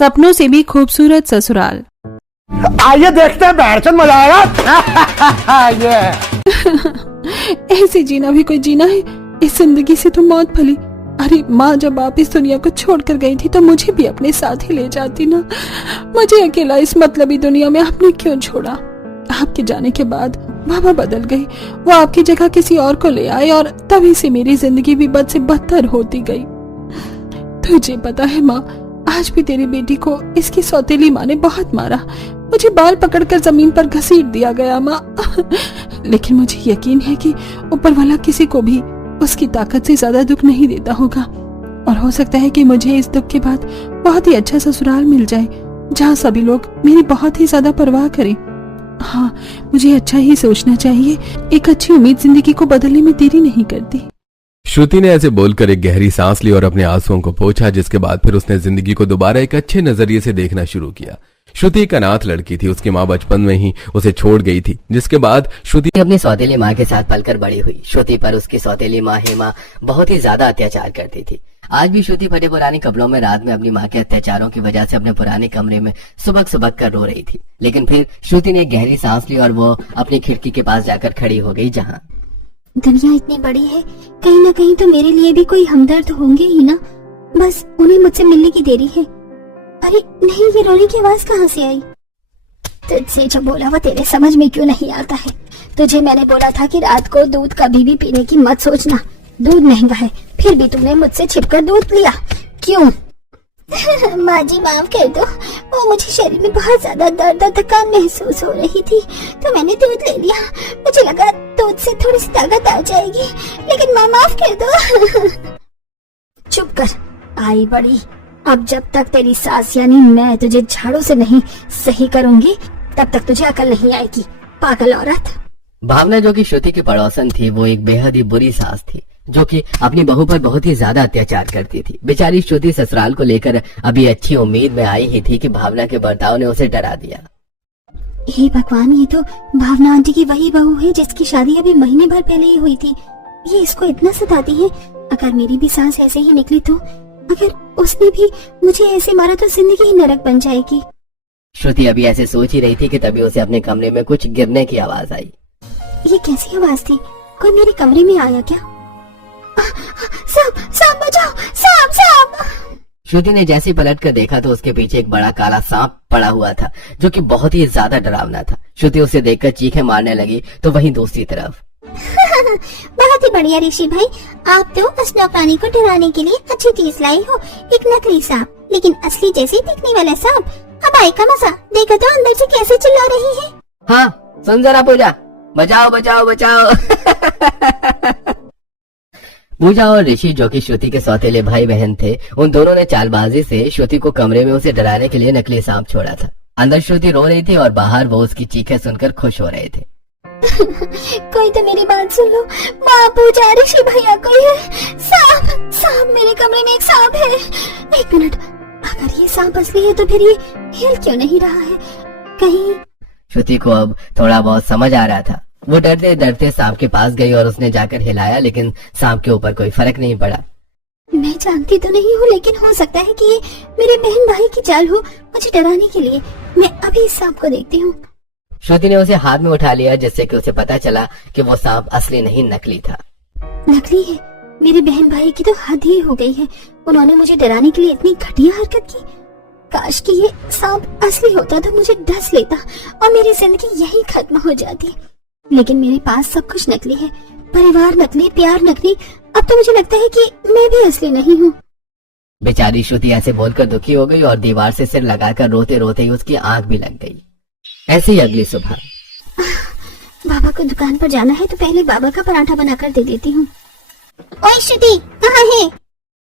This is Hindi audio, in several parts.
सपनों से भी खूबसूरत ससुराल। आइए देखते हैं, बैठकर मजा आएगा। ये ऐसे जीना भी कोई जीना है? इस जिंदगी से तो मौत भली। अरे माँ, जब आप इस दुनिया को छोड़कर गई थी तो मुझे भी अपने साथ ही ले जाती ना। मुझे अकेला इस मतलबी दुनिया में आपने क्यों छोड़ा? आपके जाने के बाद बाबा बदल गई, वो आपकी जगह किसी और को ले आए और तभी से मेरी जिंदगी भी बद से बदतर होती गई। तुझे पता है माँ, आज भी तेरी बेटी को इसकी सौतेली माँ ने बहुत मारा। मुझे बाल पकड़कर जमीन पर घसीट दिया गया माँ। लेकिन मुझे यकीन है कि ऊपर वाला किसी को भी उसकी ताकत से ज्यादा दुख नहीं देता होगा, और हो सकता है कि मुझे इस दुख के बाद बहुत ही अच्छा ससुराल मिल जाए जहाँ सभी लोग मेरी बहुत ही ज्यादा परवाह करें। हाँ, मुझे अच्छा ही सोचना चाहिए। एक अच्छी उम्मीद जिंदगी को बदलने में देरी नहीं करती। श्रुति ने ऐसे बोलकर एक गहरी सांस ली और अपने आंसुओं को पोंछा, जिसके बाद फिर उसने जिंदगी को दोबारा एक अच्छे नजरिए से देखना शुरू किया। श्रुति एक अनाथ लड़की थी, उसकी माँ बचपन में ही उसे छोड़ गई थी, जिसके बाद श्रुति अपनी सौतेली माँ के साथ पलकर बड़ी हुई। श्रुति पर उसकी सौतेली माँ हेमा बहुत ही ज्यादा अत्याचार करती थी। आज भी श्रुति फटे पुराने कपड़ों में रात में अपनी माँ के अत्याचारों की वजह से अपने पुराने कमरे में सुबह सुबह कर रो रही थी। लेकिन फिर श्रुति ने गहरी सांस ली और वो अपनी खिड़की के पास जाकर खड़ी हो गई, जहाँ दुनिया इतनी बड़ी है, कहीं ना कहीं तो मेरे लिए भी कोई हमदर्द होंगे ही ना। बस उन्हें मुझसे मिलने की देरी है। अरे नहीं, ये रोने की आवाज कहाँ से आई? तुझसे जो बोला वो तेरे समझ में क्यों नहीं आता है? तुझे मैंने बोला था कि रात को दूध कभी भी पीने की मत सोचना, दूध महंगा है, फिर भी तूने मुझसे छिपकर दूध लिया क्यों? माँ जी माफ कर दो, वो मुझे शरीर में बहुत ज्यादा दर्द और थकान महसूस हो रही थी तो मैंने दूध ले लिया। मुझे लगा दूध से थोड़ी सी ताकत आ जाएगी, लेकिन माँ माफ कर दो। चुप कर, आई बड़ी। अब जब तक तेरी सास यानी मैं तुझे झाड़ू से नहीं सही करूंगी तब तक तुझे अकल नहीं आएगी, पागल औरत। भावना, जो कि श्रुति की पड़ोसन थी, वो एक बेहद ही बुरी सास थी जो कि अपनी बहू पर बहुत ही ज्यादा अत्याचार करती थी। बेचारी श्रुति ससुराल को लेकर अभी अच्छी उम्मीद में आई ही थी कि भावना के बर्ताव ने उसे डरा दिया। हे भगवान, ये तो भावना आंटी की वही बहू है जिसकी शादी अभी महीने भर पहले ही हुई थी। ये इसको इतना सताती है। अगर मेरी भी सांस ऐसे ही निकली तो, अगर उसने भी मुझे ऐसे मारा तो जिंदगी ही नरक बन जाएगी। श्रुति अभी ऐसे सोच ही रही थी कि तभी उसे अपने कमरे में कुछ गिरने की आवाज आई। ये कैसी आवाज थी? कोई मेरे कमरे में आया क्या? सांप, सांप बचाओ, सांप, सांप। श्रुति ने जैसे पलट कर देखा तो उसके पीछे एक बड़ा काला सांप पड़ा हुआ था जो कि बहुत ही ज्यादा डरावना था। श्रुति उसे देखकर चीखें मारने लगी तो वहीं दूसरी तरफ बहुत ही बढ़िया ऋषि भाई, आप तो उस नौकरानी को डराने के लिए अच्छी चीज लाई हो, एक नकली सांप, लेकिन असली जैसे दिखने वाला सांप। अब आएगा मजा, देखो तो अंदर से कैसे चिल्ला रही है। हाँ सुन जरा पूजा, बचाओ बचाओ बचाओ। पूजा और ऋषि, जो कि श्रुति के सौतेले भाई बहन थे, उन दोनों ने चालबाजी से श्रुति को कमरे में उसे डराने के लिए नकली सांप छोड़ा था। अंदर श्रुति रो रही थी और बाहर वो उसकी चीखें सुनकर खुश हो रहे थे। कोई तो मेरी बात सुन लो। माँ, पूजा, ऋषि भैया, कोई है? सांप, सांप, मेरे कमरे में एक सांप है। एक मिनट, अगर ये सांप असली है तो फिर ये हिल क्यों नहीं रहा है? कहीं श्रुति को अब थोड़ा बहुत समझ आ रहा था। वो डरते डरते सांप के पास गई और उसने जाकर हिलाया, लेकिन सांप के ऊपर कोई फर्क नहीं पड़ा। मैं जानती तो नहीं हूँ, लेकिन हो सकता है कि ये मेरे बहन भाई की चाल हो मुझे डराने के लिए। मैं अभी इस सांप को देखती हूँ। श्रुति ने उसे हाथ में उठा लिया, जिससे कि उसे पता चला कि वो सांप असली नहीं नकली था। नकली है? मेरे बहन भाई की तो हद ही हो गई है। उन्होंने मुझे डराने के लिए इतनी घटिया हरकत की। काश कि ये सांप असली होता तो मुझे डस लेता और मेरी जिंदगी यही खत्म हो जाती। लेकिन मेरे पास सब कुछ नकली है, परिवार नकली, प्यार नकली। अब तो मुझे लगता है कि मैं भी असली नहीं हूँ। बेचारी श्रुति ऐसे बोलकर दुखी हो गई और दीवार से सिर लगाकर रोते रोते ही उसकी आंख भी लग गई। ऐसे ही अगली सुबह बाबा को दुकान पर जाना है तो पहले बाबा का पराठा बनाकर दे देती हूँ। ओए श्रुति, कहाँ है?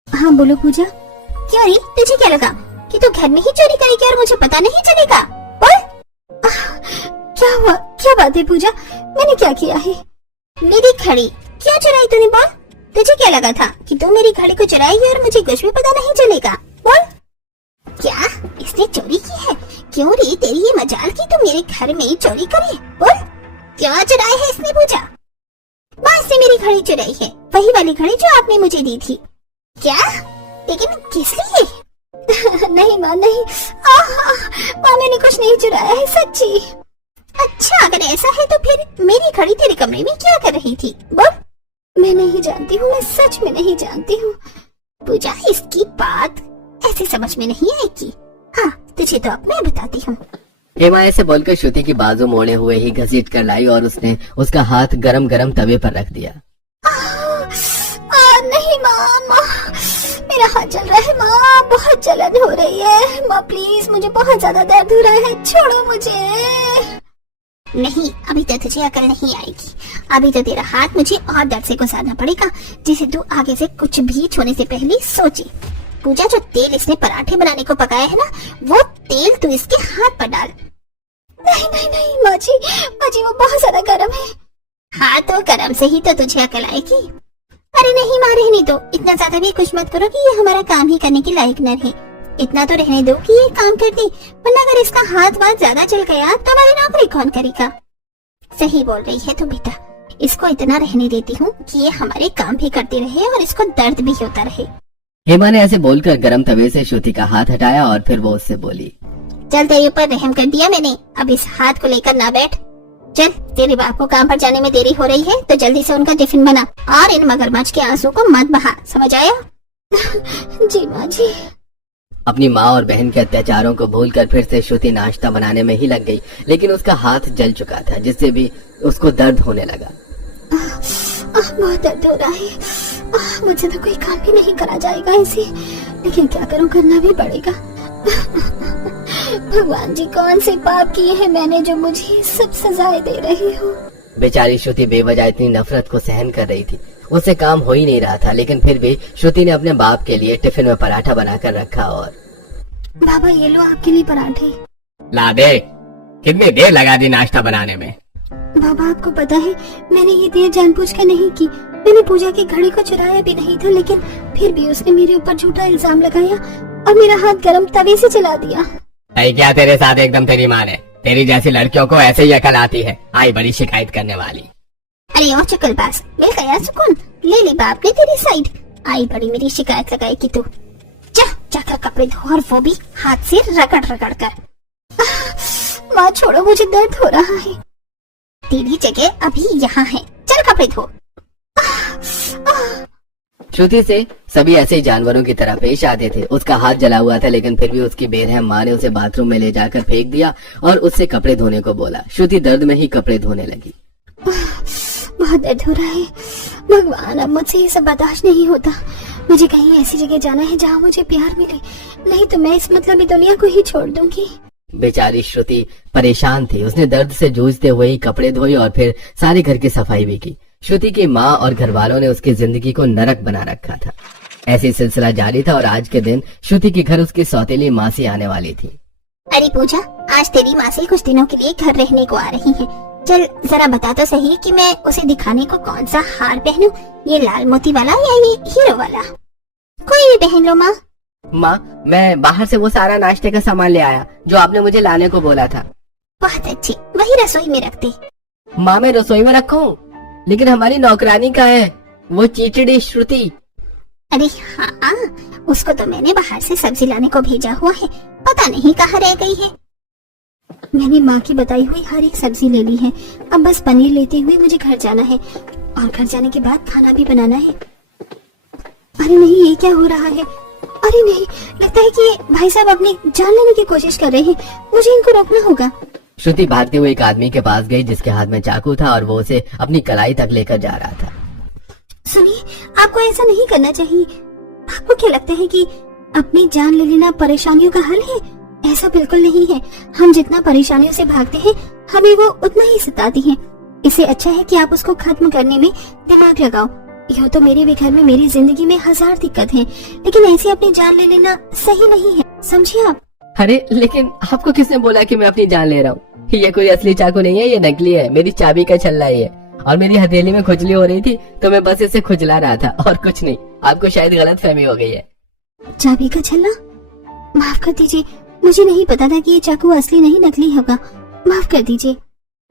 हाँ बोलो पूजा। क्यों रे, तुझे क्या लगा कि तू घर में ही चोरी करेगी और मुझे पता नहीं चलेगा? बोल। क्या हुआ? क्या बात है पूजा? मैंने क्या किया है? मेरी घड़ी क्यों चुराई तूने? बोल। तुझे क्या लगा था कि तू मेरी घड़ी को चुराएगी और मुझे कुछ भी पता नहीं चलेगा? बोल। क्या इसने चोरी की है? क्यों रे, तेरी ये मजाल की तू मेरे घर में चोरी करे? बोल, क्या चुराई है इसने? पूजा, माँ इसने मेरी घड़ी चुराई है, वही वाली घड़ी जो आपने मुझे दी थी। क्या? लेकिन किस लिए? नहीं माँ नहीं, माँ मैंने कुछ नहीं चुराया है सच्ची। अच्छा अगर ऐसा है तो फिर मेरी घड़ी तेरे कमरे में क्या कर रही थी बोल? मैं नहीं जानती हूँ, मैं सच में नहीं जानती हूँ पूजा, इसकी बात ऐसे समझ में नहीं आएगी। हाँ तुझे तो अब मैं बताती हूँ। हेमा ऐसे बोलकर श्रुति की बाजू मोड़े हुए ही घसीट कर लाई और उसने उसका हाथ गरम गरम तवे पर रख दिया। नहीं माँ, मेरा हाथ जल रहा है माँ, बहुत जलन हो रही है माँ, प्लीज मुझे बहुत ज्यादा दर्द हो रहा है, छोड़ो मुझे। नहीं अभी तो तुझे अकल नहीं आएगी, अभी तो तेरा हाथ मुझे और दर्द से गुजारना पड़ेगा, जिसे तू आगे से कुछ भी छूने से पहले सोचे। पूजा जो तेल इसने पराठे बनाने को पकाया है ना, वो तेल तू इसके हाथ पर डाल। नहीं नहीं नहीं माँ जी वो बहुत ज्यादा गर्म है। हाँ तो गर्म से ही तो तुझे अकल आएगी। अरे नहीं माँ रहने दो, इतना ज्यादा भी कुछ मत करो कि ये हमारा काम ही करने के लायक न रहे, इतना तो रहने दो कि ये काम कर दे, वरना अगर इसका हाथ वाथ ज्यादा चल गया तो हमारी नौकरी कौन करेगा। सही बोल रही है तू बेटा, इसको इतना रहने देती हूँ कि ये हमारे काम भी करते रहे और इसको दर्द भी होता रहे। हेमा ने ऐसे बोलकर गरम तवे से श्रुति का हाथ हटाया और फिर वो उससे बोली, चल तेरे ऊपर रहम कर दिया मैंने, अब इस हाथ को लेकर ना बैठ, चल तेरे बाप को काम पर जाने में देरी हो रही है तो जल्दी से उनका टिफिन बना और इन मगरमच्छ के आंसू को मत बहा, समझ आया? जी माँ जी। अपनी माँ और बहन के अत्याचारों को भूलकर फिर से श्रुति नाश्ता बनाने में ही लग गई, लेकिन उसका हाथ जल चुका था जिससे भी उसको दर्द होने लगा। बहुत दर्द हो रहा है, मुझसे तो कोई काम भी नहीं करा जाएगा इसे, लेकिन क्या करूं, करना भी पड़ेगा। भगवान जी कौन से पाप किए हैं मैंने जो मुझे सब सजाएं दे रही हो। बेचारी श्रुति बेवजह इतनी नफरत को सहन कर रही थी, उससे काम हो ही नहीं रहा था, लेकिन फिर भी श्रुति ने अपने बाप के लिए टिफिन में पराठा बनाकर रखा और बाबा ये लो आपके लिए पराठे। ला दे, कितनी देर लगा दी नाश्ता बनाने में। बाबा आपको पता है मैंने ये देर जानबूझकर नहीं की, मैंने पूजा की घड़ी को चुराया भी नहीं था, लेकिन फिर भी उसने मेरे ऊपर झूठा इल्जाम लगाया और मेरा हाथ गरम तवे से जला दिया। क्या तेरे साथ एकदम तेरी माँ ने, तेरी जैसी लड़कियों को ऐसे ही अकल आती है, आई बड़ी शिकायत करने वाली। अरे और चकलबाज, मिल गया सुकून, ले ली बाप ने तेरी साइड, आई बड़ी मेरी शिकायत लगाई कि तू जाकर कपड़े धो और वो भी हाथ से रगड़ रगड़ कर। माँ छोड़ो मुझे दर्द हो रहा है, तेरी जगह अभी यहाँ है, चल कपड़े धो। श्रुति से सभी ऐसे ही जानवरों की तरह पेश आते थे, उसका हाथ जला हुआ था लेकिन फिर भी उसकी बेरहम माँ ने उसे बाथरूम में ले जाकर फेंक दिया और उससे कपड़े धोने को बोला। श्रुति दर्द में ही कपड़े धोने लगी। बहुत दर्द हो रहा है भगवान, अब मुझसे ये सब बर्दाश्त नहीं होता, मुझे कहीं ऐसी जगह जाना है जहाँ मुझे प्यार मिले, नहीं तो मैं इस मतलबी दुनिया को ही छोड़ दूंगी। बेचारी श्रुति परेशान थी, उसने दर्द से जूझते हुए ही कपड़े धोए और फिर सारे घर की सफाई भी की। श्रुति की माँ और घर वालों ने उसकी जिंदगी को नरक बना रखा था। ऐसी सिलसिला जारी था और आज के दिन श्रुति के घर उसकी सौतेली मासी आने वाली थी। अरे पूजा, आज तेरी मासी कुछ दिनों के लिए घर रहने को आ रही है, चल जरा बता तो सही कि मैं उसे दिखाने को कौन सा हार पहनूं, ये लाल मोती वाला या ये हीरो वाला? कोई भी पहन लो माँ। माँ मैं बाहर से वो सारा नाश्ते का सामान ले आया जो आपने मुझे लाने को बोला था। बहुत अच्छी, वही रसोई में रखते। माँ मैं रसोई में रखूं, लेकिन हमारी नौकरानी का है, वो चीचड़ी श्रुति। अरे हाँ, उसको तो मैंने बाहर से सब्जी लाने को भेजा हुआ है, पता नहीं कहाँ रह गई है। मैंने माँ की बताई हुई हर एक सब्जी ले ली है, अब बस पनीर लेते हुए मुझे घर जाना है और घर जाने के बाद खाना भी बनाना है। अरे नहीं, ये क्या हो रहा है? अरे नहीं, लगता है कि भाई साहब अपनी जान लेने की कोशिश कर रहे हैं, मुझे इनको रोकना होगा। श्रुति भागते हुए एक आदमी के पास गई जिसके हाथ में चाकू था और वो उसे अपनी कलाई तक लेकर जा रहा था। सुनिए, आपको ऐसा नहीं करना चाहिए। आपको क्या लगता है कि अपनी जान ले लेना परेशानियों का हल है? ऐसा बिल्कुल नहीं है। हम जितना परेशानियों से भागते हैं, हमें वो उतना ही सताती हैं। इससे अच्छा है कि आप उसको खत्म करने में दिमाग लगाओ। यह तो मेरे भी घर में मेरी जिंदगी में 1000 दिक्कत है, लेकिन ऐसे अपनी जान ले लेना सही नहीं है, समझिए आप। अरे लेकिन आपको किसने बोला कि मैं अपनी जान ले रहा हूँ? ये कोई असली चाकू नहीं है, ये नकली है, मेरी चाबी का छल्ला है ये। और मेरी हथेली में खुजली हो रही थी तो मैं बस इसे खुजला रहा था और कुछ नहीं। आपको शायद गलत फहमी हो गई है। चाबी का छल्ला? माफ कर दीजिए, मुझे नहीं पता था कि ये चाकू असली नहीं नकली होगा, माफ कर दीजिए।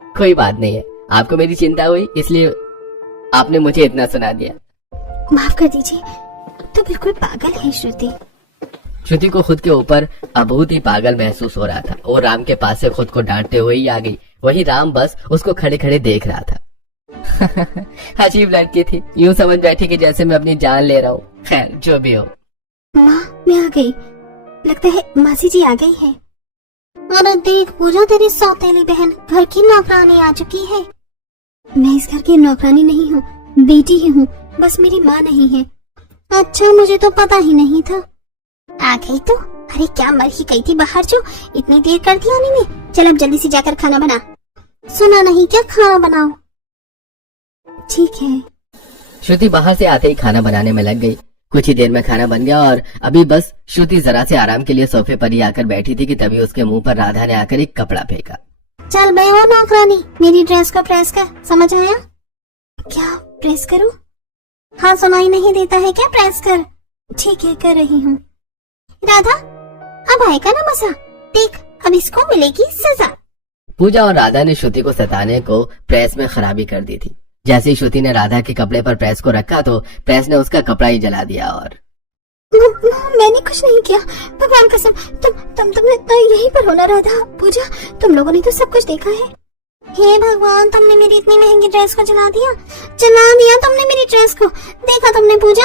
कोई बात नहीं है, आपको मेरी चिंता हुई इसलिए आपने मुझे इतना सुना दिया। माफ कर दीजिए, तो बिल्कुल पागल है श्रुति। श्रुति को खुद के ऊपर अभूत ही पागल महसूस हो रहा था। वो राम के पास से खुद को डांटते हुए ही आ गई। वही राम बस उसको खड़े खड़े देख रहा था। अजीब लड़की थी, यूं समझ बैठी कि जैसे मैं अपनी जान ले रहा हूँ। खैर जो भी हो। माँ मैं आ गई, लगता है मासी जी आ गई है। अरे देख पूजा, तेरी सौतेली बहन घर की नौकरानी आ चुकी है। मैं इस घर की नौकरानी नहीं हूँ, बेटी ही हूँ, बस मेरी माँ नहीं है। अच्छा मुझे तो पता ही नहीं था। आ गई तो? अरे क्या मर ही गई थी बाहर जो, इतनी देर कर दी आने में। चल अब जल्दी से जाकर खाना बना। सुना नहीं क्या, खाना बनाओ। ठीक है। श्रुति बाहर से आते ही खाना बनाने में लग गई। कुछ ही देर में खाना बन गया और अभी बस श्रुति जरा से आराम के लिए सोफे पर ही आकर बैठी थी कि तभी उसके मुंह पर राधा ने आकर एक कपड़ा फेंका। चल बे वो नौकरानी, मेरी ड्रेस को प्रेस कर। समझ आया? क्या प्रेस करूं? हाँ सुनाई नहीं देता है क्या? प्रेस कर। ठीक है कर रही हूँ। राधा अब आएगा ना मजा, देख अब इसको मिलेगी सजा। पूजा और राधा ने श्रुति को सताने को प्रेस में खराबी कर दी थी। जैसे ही श्रुति ने राधा के कपड़े पर प्रेस को रखा तो प्रेस ने उसका कपड़ा ही जला दिया। और मैंने कुछ नहीं किया, भगवान कसम। तुमने तो यहीं पर होना राधा पूजा, तुम लोगों ने तो सब कुछ देखा है। हे भगवान, तुमने मेरी इतनी महंगी ड्रेस को जला दिया तुमने मेरी ड्रेस को। देखा तुमने पूजा?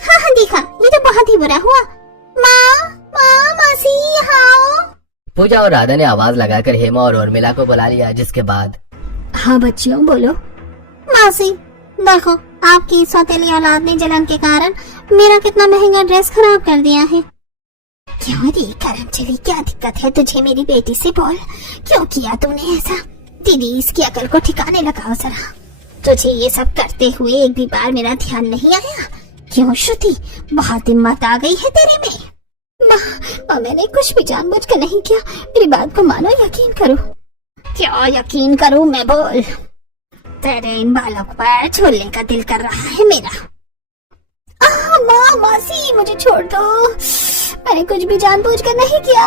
हाँ देखा, ये तो बहुत ही बुरा हुआ। माँ मासी यहाँ आओ। पूजा और राधा ने आवाज लगाकर हेमा और उर्मिला को बुला लिया, जिसके बाद हाँ बच्चियों बोलो। मासी देखो, आपकी सौतेली औलाद ने जलन के कारण मेरा कितना महंगा ड्रेस खराब कर दिया है। क्यों रे करमचली, क्या दिक्कत है तुझे मेरी बेटी से? बोल क्यों किया तूने ऐसा? दीदी इसकी अकल को ठिकाने लगाओ जरा। तुझे ये सब करते हुए एक भी बार मेरा ध्यान नहीं आया? क्यों श्रुति, बहुत हिम्मत आ गई है तेरे में। माँ मैंने कुछ भी जानबूझकर नहीं किया, मेरी बात को मानो, यकीन करो। क्या यकीन करूं मैं? बोल। तेरे इन बालों पर छोड़ने का दिल कर रहा है मेरा। माँ मासी मुझे छोड़ दो, मैंने कुछ भी जानबूझकर नहीं किया।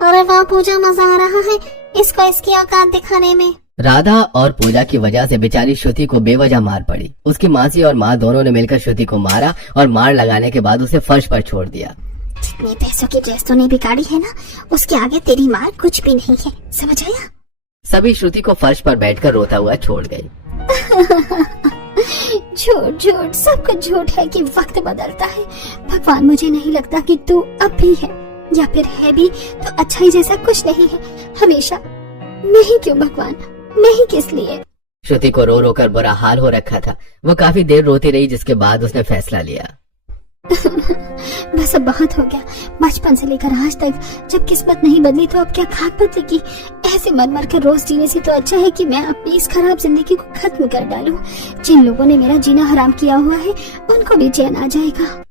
अरे वाह पूजा, मजा आ रहा है इसको इसकी औकात दिखाने में। राधा और पूजा की वजह से बेचारी श्रुति को बेवजह मार पड़ी। उसकी मासी और माँ दोनों ने मिलकर श्रुति को मारा और मार लगाने के बाद उसे फर्श पर छोड़ दिया। जितने पैसों की ड्रेस तूने बिगाड़ी है ना, उसके आगे तेरी मार कुछ भी नहीं है, समझ आया? सभी श्रुति को फर्श पर बैठकर रोता हुआ छोड़ गए। झूठ झूठ सब कुछ झूठ है कि वक्त बदलता है। भगवान मुझे नहीं लगता कि तू अब भी है, या फिर है भी तो अच्छाई जैसा कुछ नहीं है। हमेशा मैं ही क्यों भगवान, मैं ही किस लिए? श्रुति को रो रो कर बुरा हाल हो रखा था। वो काफी देर रोती रही, जिसके बाद उसने फैसला लिया। बस अब बहुत हो गया। बचपन से लेकर आज तक जब किस्मत नहीं बदली तो अब क्या खाक बदलेगी? ऐसे मर मर कर रोज जीने से तो अच्छा है कि मैं अपनी इस खराब जिंदगी को खत्म कर डालूं। जिन लोगों ने मेरा जीना हराम किया हुआ है उनको भी चैन आ जाएगा।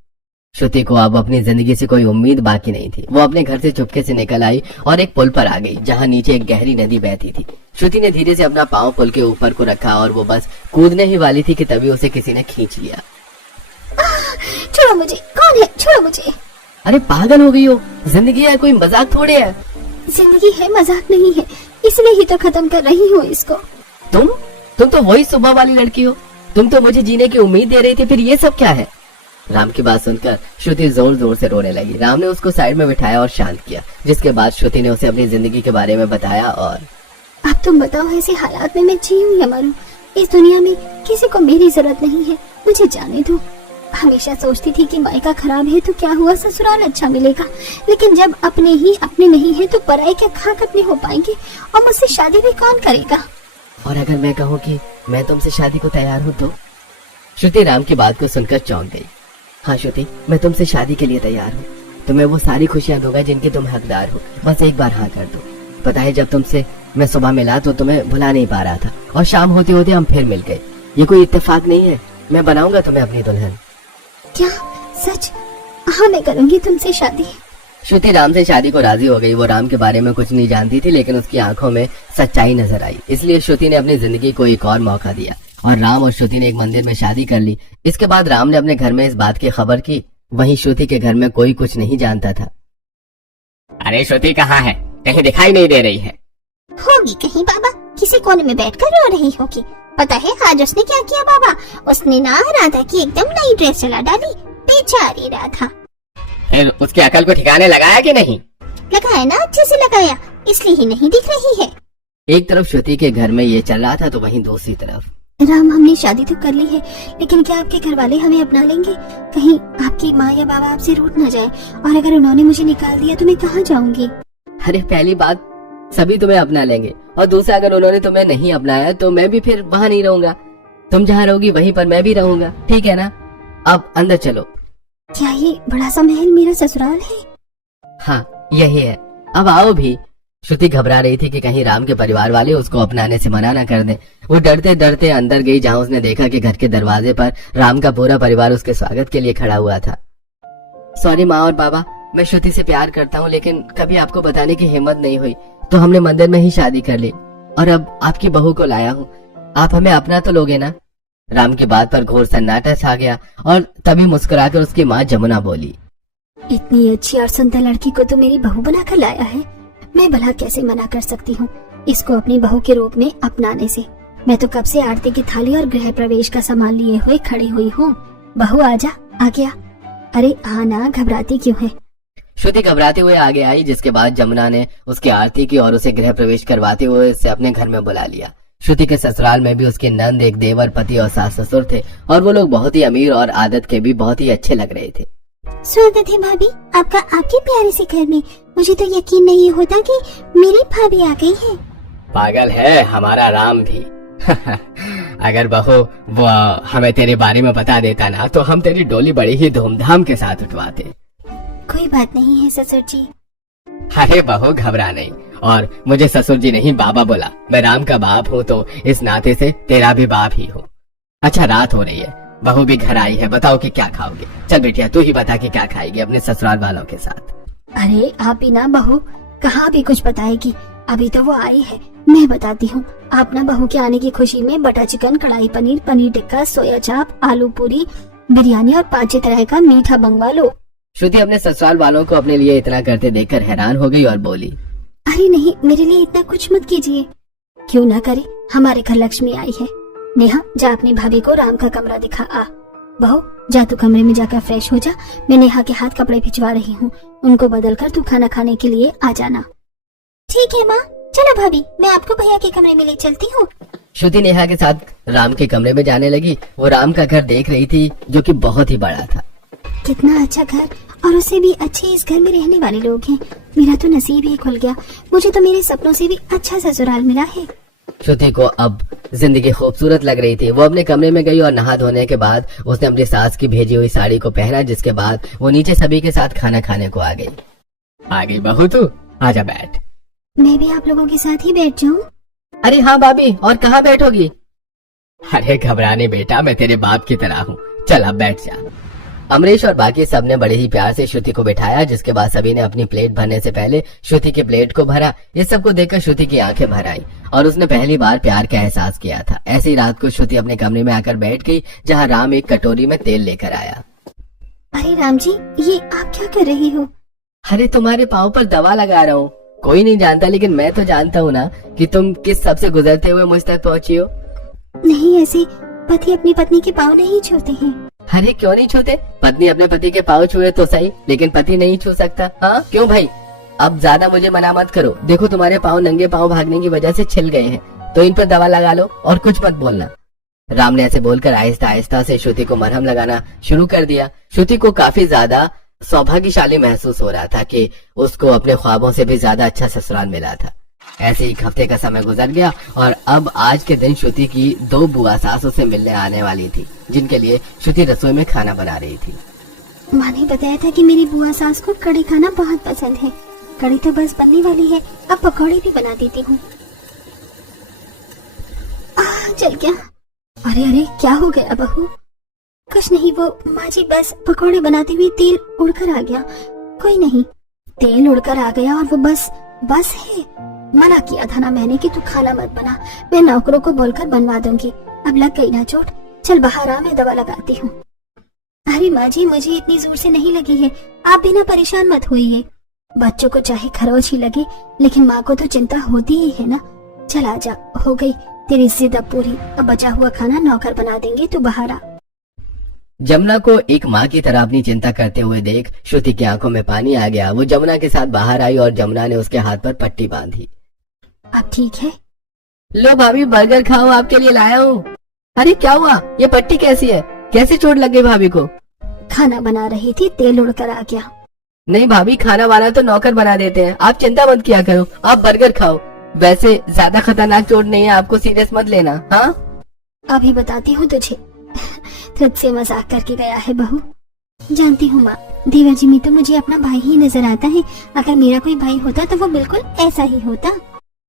श्रुति को अब अपनी जिंदगी से कोई उम्मीद बाकी नहीं थी। वो अपने घर से चुपके से निकल आई और एक पुल पर आ गई, जहाँ नीचे एक गहरी नदी बहती थी। श्रुति ने धीरे से अपना पाँव पुल के ऊपर को रखा और वो बस कूदने ही वाली थी कि तभी उसे किसी ने खींच लिया। छोड़ो मुझे, कौन है? छोड़ो मुझे। अरे पागल हो गई हो, जिंदगी है कोई मजाक थोड़े है। जिंदगी है, मजाक नहीं है, इसलिए ही तो खत्म कर रही हूँ इसको। तुम तो वही सुबह वाली लड़की हो। तुम तो मुझे जीने की उम्मीद दे रही थी, फिर ये सब क्या है? राम की बात सुनकर श्रुति जोर जोर से रोने लगी। राम ने उसको साइड में बिठाया और शांत किया, जिसके बाद श्रुति ने उसे अपनी जिंदगी के बारे में बताया। और अब तुम बताओ, ऐसे हालात में मैं जीऊं या मरूं? इस दुनिया में किसी को मेरी जरूरत नहीं है, मुझे जाने दो। हमेशा सोचती थी कि मायका खराब है तो क्या हुआ, ससुराल अच्छा मिलेगा, लेकिन जब अपने ही अपने नहीं है तो पराये क्या खाक अपने हो पाएंगे? और मुझसे शादी भी कौन करेगा? और अगर मैं कहूँ कि मैं तुमसे शादी को तैयार हूँ तो? श्रुति राम की बात को सुनकर चौंक गई। हाँ श्रुति, मैं तुमसे शादी के लिए तैयार हूँ। तुम्हें वो सारी खुशियाँ दूंगा जिनके तुम हकदार हो, बस एक बार हाँ कर दो। पता है जब तुमसे मैं सुबह मिला तो तुम्हें भुला नहीं पा रहा था, और शाम होते होते हम फिर मिल गए। ये कोई इत्तेफाक नहीं है, मैं बनाऊंगा तुम्हें अपनी दुल्हन। क्या सच? हाँ मैं करूंगी तुमसे शादी। श्रुति राम से शादी को राजी हो गई। वो राम के बारे में कुछ नहीं जानती थी, लेकिन उसकी आंखों में सच्चाई नजर आई। इसलिए श्रुति ने अपनी जिंदगी को एक और मौका दिया और राम और श्रुति ने एक मंदिर में शादी कर ली। इसके बाद राम ने अपने घर में इस बात की खबर की। वहीं श्रुति के घर में कोई कुछ नहीं जानता था। अरे श्रुति कहाँ है? कहीं दिखाई नहीं दे रही है। होगी कहीं बाबा, किसी कोने में बैठकर रो रही होगी। पता है आज उसने क्या किया बाबा? उसने ना राधा की एकदम नई ड्रेस चला डाली। बेचारी राधा। फिर उसकी अकल को ठिकाने लगाया कि नहीं? लगाया ना, अच्छे से लगाया, इसलिए ही नहीं दिख रही है। एक तरफ श्रुति के घर में ये चल रहा था तो वहीं दूसरी तरफ राम, हमने शादी तो कर ली है, लेकिन क्या आपके घर वाले हमें अपना लेंगे? कहीं आपकी माँ या बाबा आपसे रूठ न जाए, और अगर उन्होंने मुझे निकाल दिया तो मैं कहाँ जाऊंगी? अरे पहली बात, सभी तुम्हें अपना लेंगे, और दूसरा अगर उन्होंने तुम्हें नहीं अपनाया तो मैं भी फिर वहाँ नहीं रहूंगा। तुम जहाँ रहोगी वहीं पर मैं भी रहूंगा, ठीक है ना? अब अंदर चलो। क्या ये बड़ा सा महल मेरा ससुराल है? हाँ यही है, अब आओ भी। श्रुति घबरा रही थी कि कहीं राम के परिवार वाले उसको अपनाने से मना न कर दें। वो डरते डरते अंदर गई, जहाँ उसने देखा कि घर के दरवाजे पर राम का पूरा परिवार उसके स्वागत के लिए खड़ा हुआ था। सॉरी माँ और बाबा, मैं श्रुति से प्यार करता हूँ, लेकिन कभी आपको बताने की हिम्मत नहीं हुई, तो हमने मंदिर में ही शादी कर ली, और अब आपकी बहू को लाया हूँ। आप हमें अपना तो लोगे ना? राम की बात पर घोर सन्नाटा छा गया, और तभी मुस्कुराकर उसकी माँ जमुना बोली, इतनी अच्छी और सुंदर लड़की को तो मेरी बहू बनाकर लाया है, मैं भला कैसे मना कर सकती हूँ इसको अपनी बहू के रूप में अपनाने से। मैं तो कब से आरती की थाली और गृह प्रवेश का सामान लिए हुए खड़ी हुई हूँ। बहू आजा, आ गया। अरे आना, घबराती क्यों है? श्रुति घबराते हुए आगे आई, जिसके बाद जमुना ने उसकी आरती की और उसे गृह प्रवेश करवाते हुए उसे अपने घर में बुला लिया। श्रुति के ससुराल में भी उसके नंद, एक देवर, पति और सास ससुर थे, और वो लोग बहुत ही अमीर और आदत के भी बहुत ही अच्छे लग रहे थे। स्वागत है भाभी आपका आपके प्यारे से घर में। मुझे तो यकीन नहीं होता कि मेरी भाभी आ गई है। पागल है हमारा राम भी। अगर बहू वो हमें तेरे बारे में बता देता ना, तो हम तेरी डोली बड़ी ही धूमधाम के साथ उठवाते। कोई बात नहीं है ससुर जी। अरे बहू घबरा नहीं, और मुझे ससुर जी नहीं बाबा बोला। मैं राम का बाप हूँ, तो इस नाते से तेरा भी बाप ही हूँ। अच्छा रात हो रही है, बहू भी घर आई है, बताओ कि क्या खाओगे? चल बेटिया तू ही बता कि क्या खाएगी अपने ससुराल वालों के साथ। अरे आप ही ना बहू कहाँ भी कुछ बताएगी, अभी तो वो आई है। मैं बताती हूँ, आप ना बहू के आने की खुशी में बटर चिकन, कढ़ाई पनीर, पनीर टिक्का, सोया चाप, आलू पूरी, बिरयानी और 5 तरह का मीठा मंगवा लो। श्रुति अपने ससुराल वालों को अपने लिए इतना करते देखकर हैरान हो गई और बोली, अरे नहीं, मेरे लिए इतना कुछ मत कीजिए। क्यों ना करे, हमारे घर लक्ष्मी आई है। नेहा जा अपनी भाभी को राम का कमरा दिखा आ। बहू जा तू कमरे में जाकर फ्रेश हो जा, मैं नेहा के हाथ कपड़े भिजवा रही हूँ, उनको बदल कर तू खाना खाने के लिए आ जाना। ठीक है माँ, चलो भाभी मैं आपको भैया के कमरे में ले चलती हूँ। श्रुति नेहा के साथ राम के कमरे में जाने लगी। वो राम का घर देख रही थी, जो कि बहुत ही बड़ा था। कितना अच्छा घर, और उससे भी अच्छे इस घर में रहने वाले लोग हैं। मेरा तो नसीब ही खुल गया, मुझे तो मेरे सपनों से भी अच्छा ससुराल मिला है। श्रुति को अब जिंदगी खूबसूरत लग रही थी। वो अपने कमरे में गई और नहा धोने के बाद उसने अपनी सास की भेजी हुई साड़ी को पहना, जिसके बाद वो नीचे सभी के साथ खाना खाने को आ गई। आ गई बहू तू, आजा बैठ। मैं भी आप लोगों के साथ ही बैठ जाऊँ? अरे हाँ भाभी, और कहाँ बैठोगी? अरे घबराने बेटा, मैं तेरे बाप की तरह हूँ, चल अब बैठ जा। अमरीश और बाकी सब ने बड़े ही प्यार से श्रुति को बिठाया, जिसके बाद सभी ने अपनी प्लेट भरने से पहले श्रुति के प्लेट को भरा। इस सब को देखकर श्रुति की आंखें भर आई और उसने पहली बार प्यार का एहसास किया था। ऐसी रात को श्रुति अपने कमरे में आकर बैठ गई, जहाँ राम एक कटोरी में तेल लेकर आया। अरे राम जी, ये आप क्या कर रही हो? अरे तुम्हारे पाँव पर दवा लगा रहा हूँ। कोई नहीं जानता, लेकिन मैं तो जानता हूँ ना कि तुम किस सब से गुजरते हुए मुझ तक पहुँची हो। नहीं, ऐसे पति अपनी पत्नी के पाँव नहीं छूते हैं। अरे क्यों नहीं छूते? पत्नी अपने पति के पाँव छुए तो सही, लेकिन पति नहीं छू सकता। हाँ क्यों भाई? अब ज्यादा मुझे मना मत करो। देखो तुम्हारे पाँव नंगे पाँव भागने की वजह से छिल गए हैं, तो इन पर दवा लगा लो और कुछ मत बोलना। राम ने ऐसे बोलकर आहिस्ता आहिस्ता से श्रुति को मरहम लगाना शुरू कर दिया। श्रुति को काफी ज्यादा सौभाग्यशाली महसूस हो रहा था कि उसको अपने ख्वाबों से भी ज्यादा अच्छा ससुराल मिला था। ऐसे 1 हफ्ते का समय गुजर गया और अब आज के दिन श्रुति की 2 बुआ सासों से मिलने आने वाली थी, जिनके लिए श्रुति रसोई में खाना बना रही थी। माँ ने बताया था कि मेरी बुआ सास को कढ़ी खाना बहुत पसंद है। कढ़ी तो बस बनने वाली है, अब पकौड़े भी बना देती हूँ। चल क्या? अरे अरे क्या हो गया बहू? कुछ नहीं, वो माँ जी बस पकौड़े बनाते हुए तेल उड़कर आ गया। कोई नहीं, तेल उड़कर आ गया और वो बस है। मना किया था ना मैंने कि तू खाना मत बना, मैं नौकरों को बोलकर बनवा दूंगी। अब लग गई ना चोट, चल बाहर आ, मैं दवा लगाती हूँ। अरे माँ जी, मुझे इतनी जोर से नहीं लगी है, आप बिना परेशान मत होइए। बच्चों को चाहे खरोच ही लगे, लेकिन माँ को तो चिंता होती ही है ना। चल आजा, हो गई तेरी जिद अब पूरी। अब बचा हुआ खाना नौकर बना देंगे, तू बाहर आ। जमुना को एक माँ की तरह अपनी चिंता करते हुए देख श्रुति की आंखों में पानी आ गया। वो जमुना के साथ बाहर आई और जमुना ने उसके हाथ पर पट्टी बांधी। अब ठीक है? लो भाभी, बर्गर खाओ, आपके लिए लाया हूँ। अरे क्या हुआ? ये पट्टी कैसी है? कैसे चोट लग गई भाभी को? खाना बना रही थी, तेल उड़कर आ गया। नहीं भाभी, खाना वाना तो नौकर बना देते हैं, आप चिंता मत किया करो, आप बर्गर खाओ। वैसे ज्यादा खतरनाक चोट नहीं है, आपको सीरियस मत लेना। हाँ अभी बताती हूँ तुझे। तुझसे मजाक करके गया है बहू। जानती हूँ माँ, देवर जी में तो मुझे अपना भाई ही नजर आता है। अगर मेरा कोई भाई होता तो वो बिल्कुल ऐसा ही होता।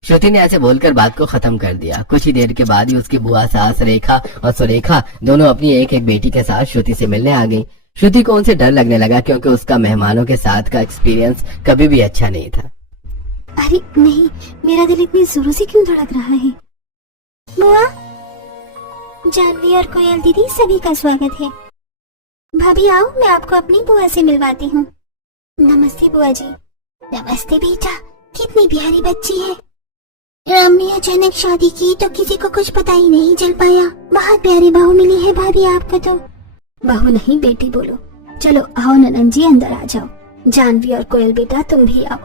श्रुति ने ऐसे बोलकर बात को खत्म कर दिया। कुछ ही देर के बाद ही उसकी बुआ सास रेखा और सुरेखा दोनों अपनी एक एक बेटी के साथ श्रुति से मिलने आ गई। श्रुति को उनसे डर लगने लगा क्योंकि उसका मेहमानों के साथ का एक्सपीरियंस कभी भी अच्छा नहीं था। अरे नहीं, मेरा दिल इतनी जोरों से क्यों धड़क रहा है? बुआ, जानवी और कोयल दीदी, सभी का स्वागत है। भाभी आओ, मैं आपको अपनी बुआ से मिलवाती हूँ। नमस्ते बुआ जी। नमस्ते बेटा, कितनी प्यारी बच्ची है। राम ने अचानक शादी की तो किसी को कुछ पता ही नहीं चल पाया। बहुत प्यारी बहू मिली है भाभी आपको तो। बहू नहीं बेटी बोलो। चलो आओ ननन जी, अंदर आ जाओ। जानवी और कोयल बेटा तुम भी आओ।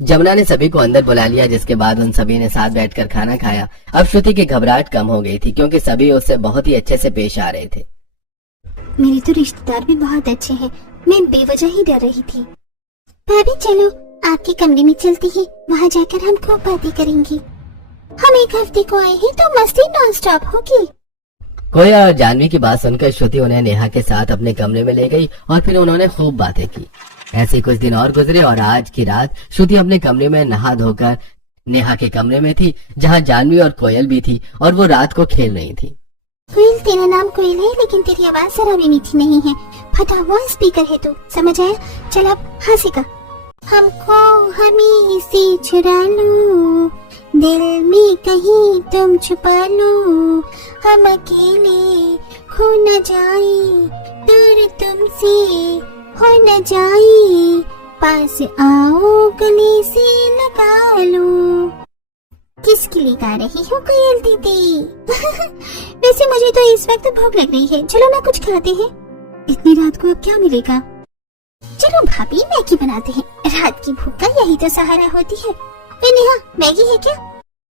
जमुना ने सभी को अंदर बुला लिया, जिसके बाद उन सभी ने साथ बैठकर खाना खाया। अब श्रुति की घबराहट कम हो गई थी क्योंकि सभी उससे बहुत ही अच्छे से पेश आ रहे थे। मेरे तो रिश्तेदार भी बहुत अच्छे हैं, मैं बेवजह ही डर रही थी। भाभी चलो आपके कमरे में चलती है, वहाँ जाकर हम खूब बातें करेंगी। हम एक हफ्ते को आए हैं तो मस्ती नॉन स्टॉप होगी। कोया और जानवी की बात सुनकर श्रुति उन्हें नेहा के साथ अपने कमरे में ले गई और फिर उन्होंने खूब बातें की। ऐसे कुछ दिन और गुजरे और आज की रात श्रुति अपने कमरे में नहा धोकर नेहा के कमरे में थी, जहाँ जानवी और कोयल भी थी और वो रात को खेल रही थी। कोयल, तेरा नाम कोयल है लेकिन तेरी आवाज जरा भी मीठी नहीं है। फटा हुआ स्पीकर है तू, समझ आया? चल अब हंसी का। हमको हमी से चुरा लो, दिल में कहीं तुम छुपा लो। हम अकेले खो न जाए, दूर तुमसे हो न जाए, पास आओ गले से लगा लो। किसके लिए गा रही हो कोयल दीदी? वैसे मुझे तो इस वक्त भूख लग रही है, चलो ना कुछ खाते हैं। इतनी रात को अब क्या मिलेगा? चलो भाभी मैगी बनाते हैं, रात की भूख का यही तो सहारा होती है। नेहा, मैगी है क्या?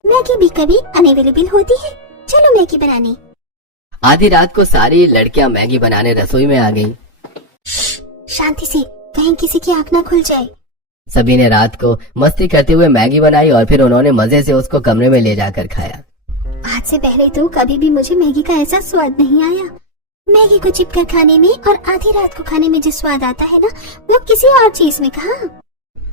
मैगी भी कभी अनअवेलेबल होती है, चलो मैगी बनाने। आधी रात को सारी लड़कियां मैगी बनाने रसोई में आ गईं। शांति से, कहीं किसी की आंख ना खुल जाए। सभी ने रात को मस्ती करते हुए मैगी बनाई और फिर उन्होंने मजे से उसको कमरे में ले जाकर खाया। आज से पहले तो कभी भी मुझे मैगी का ऐसा स्वाद नहीं आया। मैगी को चिपकर खाने में और आधी रात को खाने में जो स्वाद आता है ना, वो किसी और चीज में कहाँ।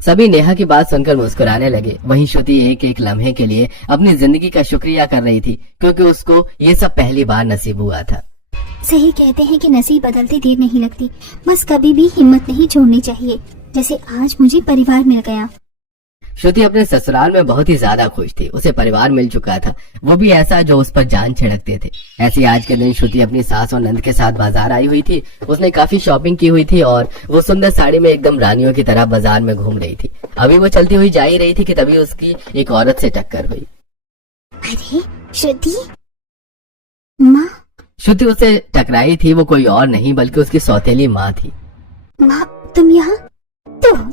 सभी नेहा की बात सुनकर मुस्कुराने लगे। वहीं श्रुति एक एक लम्हे के लिए अपनी जिंदगी का शुक्रिया कर रही थी क्योंकि उसको ये सब पहली बार नसीब हुआ था। सही कहते हैं कि नसीब बदलते देर नहीं लगती, बस कभी भी हिम्मत नहीं छोड़नी चाहिए। जैसे आज मुझे परिवार मिल गया। श्रुति अपने ससुराल में बहुत ही ज्यादा खुश थी। उसे परिवार मिल चुका था, वो भी ऐसा जो उस पर जान छिड़कते थे। ऐसे आज के दिन श्रुति अपनी सास और नंद के साथ बाजार आई हुई थी। उसने काफी शॉपिंग की हुई थी और वो सुंदर साड़ी में एकदम रानियों की तरह बाजार में घूम रही थी। अभी वो चलती हुई जा ही रही थी कि तभी उसकी एक औरत से टक्कर हुई। अरे श्रुति माँ। श्रुति उससे टकराई थी, वो कोई और नहीं बल्कि उसकी सौतेली माँ थी। माँ तुम यहाँ?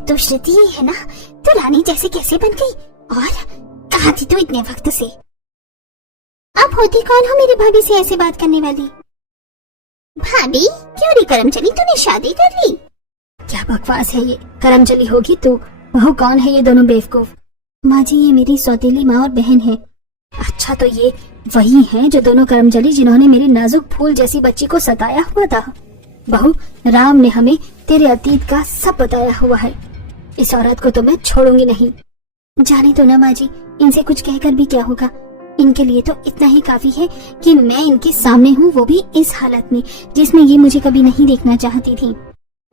तो श्रुति ही है ना? तो रानी जैसे कैसे बन गई? और कहाँ थी तू इतने वक्त से? अब होती कौन हो मेरी भाभी से ऐसे बात करने वाली? भाभी क्यों रे करमचली, तूने शादी कर ली? क्या बकवास है ये? करमचली होगी तो वह कौन है ये दोनों बेवकूफ? माँ जी, ये मेरी सौतेली माँ और बहन है। अच्छा, तो ये वही हैं जो दोनों करमचली जिन्होंने मेरी नाजुक फूल जैसी बच्ची को सताया हुआ था। बहू, राम ने हमें तेरे अतीत का सब बताया हुआ है। इस औरत को तो मैं छोड़ूंगी नहीं। जाने तो ना माँ जी, इनसे कुछ कहकर भी क्या होगा। इनके लिए तो इतना ही काफी है कि मैं इनके सामने हूँ, वो भी इस हालत में जिसमें ये मुझे कभी नहीं देखना चाहती थी।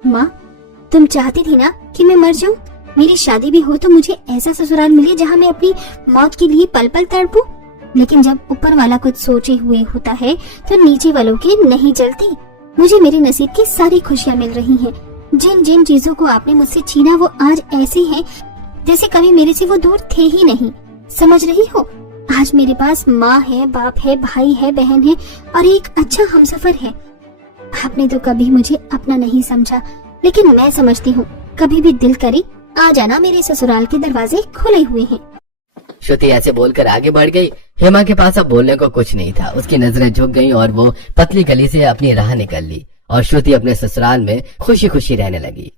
माँ, तुम चाहती थी ना कि मैं मर जाऊं? मेरी शादी भी हो तो मुझे ऐसा ससुराल मिले जहाँ मैं अपनी मौत के लिए पल पल तड़पूं। लेकिन जब ऊपर वाला कुछ सोचे हुए होता है तो नीचे वालों के नहीं चलती। मुझे मेरे नसीब की सारी खुशियाँ मिल रही हैं। जिन जिन चीजों को आपने मुझसे छीना वो आज ऐसे हैं जैसे कभी मेरे से वो दूर थे ही नहीं। समझ रही हो? आज मेरे पास माँ है, बाप है, भाई है, बहन है और एक अच्छा हमसफर है। आपने तो कभी मुझे अपना नहीं समझा, लेकिन मैं समझती हूँ। कभी भी दिल करे आ जाना, मेरे ससुराल के दरवाजे खुले हुए हैं। श्रुति ऐसे बोलकर आगे बढ़ गई। हेमा के पास अब बोलने को कुछ नहीं था। उसकी नजरें झुक गईं और वो पतली गली से अपनी राह निकल ली और श्रुति अपने ससुराल में खुशी खुशी रहने लगी।